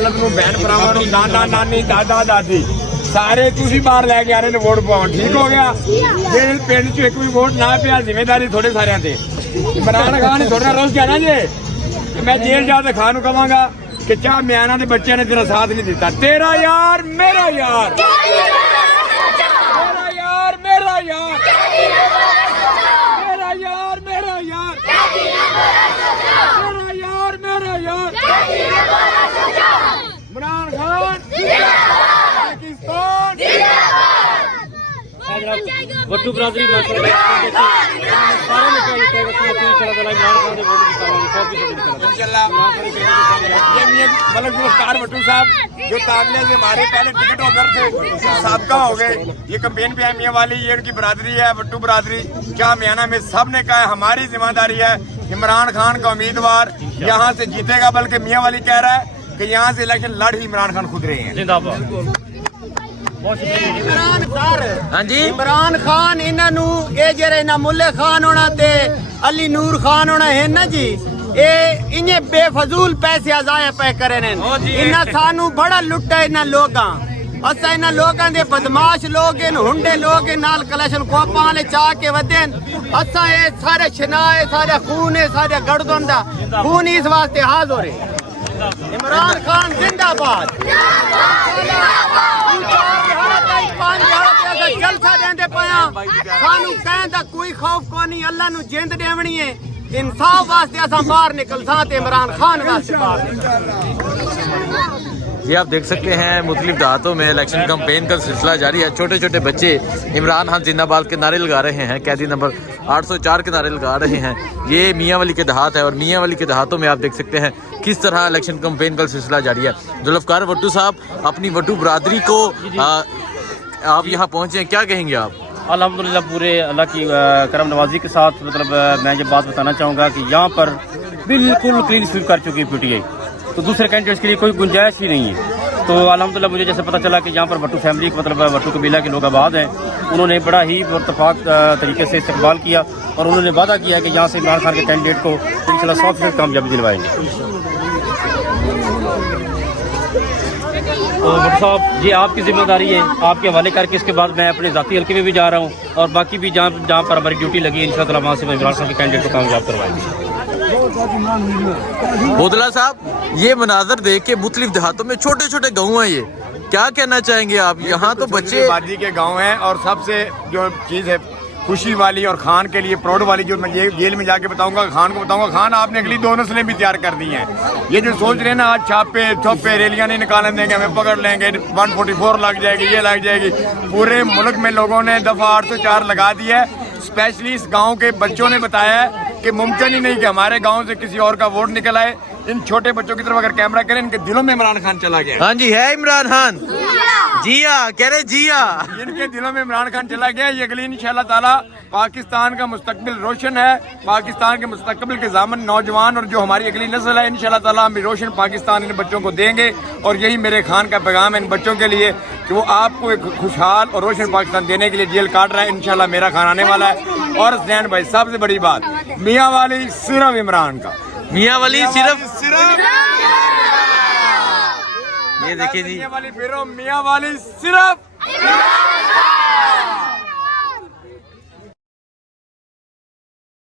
वालद नूं भैन भरावां नूं नाना नानी दादा दादी सारे तुसी बाहर लैके आ रहे ने वोट पाउण ठीक हो गया जे पिंड च एक भी वोट ना पिया जिम्मेदारी थोड़े सारिਆਂ ते इमरान खान थोड़ा रोज जाना जे मैं जेल जा के खान नूं कहांगा कि चाह म्याना दे बच्चों ने तेरा साथ नहीं दिता तेरा यार मेरा यार मेरा यार मेरा यार मेरा यार मेरा यार मेरा यार मेरा यार इमरान खान पाकिस्तान वट्टू बरादरी मतलब गिरफ्तार भट्टू साहब जो ताबले से हमारे पहले टिकट होल्डर थे साबका हो गए ये कैंपेन पे है मियाँ वाली ये उनकी बरादरी है भट्टू बरादरी क्या मियाना में सब ने कहा है हमारी जिम्मेदारी है इमरान खान का उम्मीदवार यहाँ से जीतेगा बल्कि मियाँ वाली कह रहा है कि यहाँ से इलेक्शन लड़ ही इमरान खान खुद रहे हैं जिंदाबाद हाँ जी इमरान खान इन्हों ये जरे ना मुल्ले खान होना ते अली नूर खान होना है ना जी ये इन्हें बेफजूल पैसे अजाया पे करे ने इन्हें सानू बड़ा लुट्टा इन्हें लोगां असा इन्हें लोगां दे बदमाश लोग इन हुंडे लोग नाल कलेक्शन कोपा वाले चाह के वदेन असा ये सारे शनाए सारे खून है सारे गड़दन दा खून इस वास्ते हाज हो रहे इमरान खान जिंदाबाद जलसा देंदे पाया सानू कहन दा कोई खौफ को नहीं अल्लाह नु जिंद देवनी है इंसाफ वास्ते असा बाहर निकलसा ते इमरान खान वास्ते बाहर ये आप देख सकते हैं मुख्तलिफ देहातों में इलेक्शन कैंपेन का सिलसिला जारी है। छोटे छोटे बच्चे इमरान खान जिंदाबाद के नारे लगा रहे हैं। कैदी नंबर 804 के नारे लगा रहे हैं। ये मियाँ वाली के देहात है और मियाँ वाली के देहातों में आप देख सकते हैं किस तरह इलेक्शन कैंपेन का सिलसिला जारी है। जुल्फ़कार भट्टू साहब अपनी भट्टू बरादरी को आप यहाँ पहुँचे हैं, क्या कहेंगे आप? अल्हम्दुलिल्लाह पूरे अल्लाह की करम नवाजी के साथ मतलब मैं ये बात बताना चाहूँगा कि यहाँ पर बिल्कुल क्लीन स्वीप कर चुकी है पीटीआई, तो दूसरे कैंडिडेट्स के लिए कोई गुंजाइश ही नहीं है। तो अल्हम्दुलिल्लाह मुझे जैसे पता चला कि यहाँ पर भट्टू फैमिली मतलब भट्टू कबीला के लोग आबाद हैं, उन्होंने बड़ा ही इत्तेफाक तरीके से इस्तकबाल किया और उन्होंने वादा किया कि यहाँ से इमरान खान के कैंडिडेट को इंशाल्लाह 100% कामयाबी दिलवाएंगे। तो भट्टू साहब ये आपकी जिम्मेदारी है, आपके हवाले करके इसके बाद मैं अपने ज़ाती हल्के में भी जा रहा हूँ और बाकी भी जहाँ पर हमारी ड्यूटी लगी है इंशाल्लाह वहाँ से मैं इमरान खान के कैंडिडेट को कामयाब करवाएंगे। बोदला साहब ये मनाजर देख के मुख्तलिफ देहातों में छोटे छोटे गाँव हैं, ये क्या कहना चाहेंगे आप? यहाँ तो बच्चे आबादी के गांव हैं और सबसे जो चीज़ है खुशी वाली और खान के लिए प्राउड वाली जो मैं जेल में जाके बताऊंगा खान को बताऊंगा, खान आपने अगली 2 नस्लें भी तैयार कर दी हैं। ये जो सोच रहे हैं ना आज छापे छुपे रैलियां नहीं निकालने देंगे, हमें पकड़ लेंगे, 144 लग जाएगी, ये लग जाएगी। पूरे मुल्क में लोगों ने दफ़ा 804 लगा दी है। स्पेशली इस गाँव के बच्चों ने बताया है कि मुमकिन ही नहीं कि हमारे गाँव से किसी और का वोट निकल आए। इन छोटे बच्चों की तरफ अगर कैमरा करें इनके दिलों में इमरान खान चला गया। हाँ जी है इमरान खान जिया कह रहे जिया, इनके दिलों में इमरान खान चला गया। ये अगली इंशाल्लाह ताला पाकिस्तान का मुस्तकबिल रोशन है, पाकिस्तान के मुस्तकबिल के ज़ामन नौजवान और जो हमारी अगली नस्ल है इंशाल्लाह ताला हम रोशन पाकिस्तान इन बच्चों को देंगे। और यही मेरे खान का पैगाम है इन बच्चों के लिए कि वो आपको एक खुशहाल और रोशन पाकिस्तान देने के लिए जेल काट रहा है। इंशाल्लाह मेरा खान आने वाला है। और जैन भाई सबसे बड़ी बात मियाँ वाली सिर्फ इमरान का, मियाँ वाली सिर्फ ये देखिए जी मियाँ वाली सिर्फ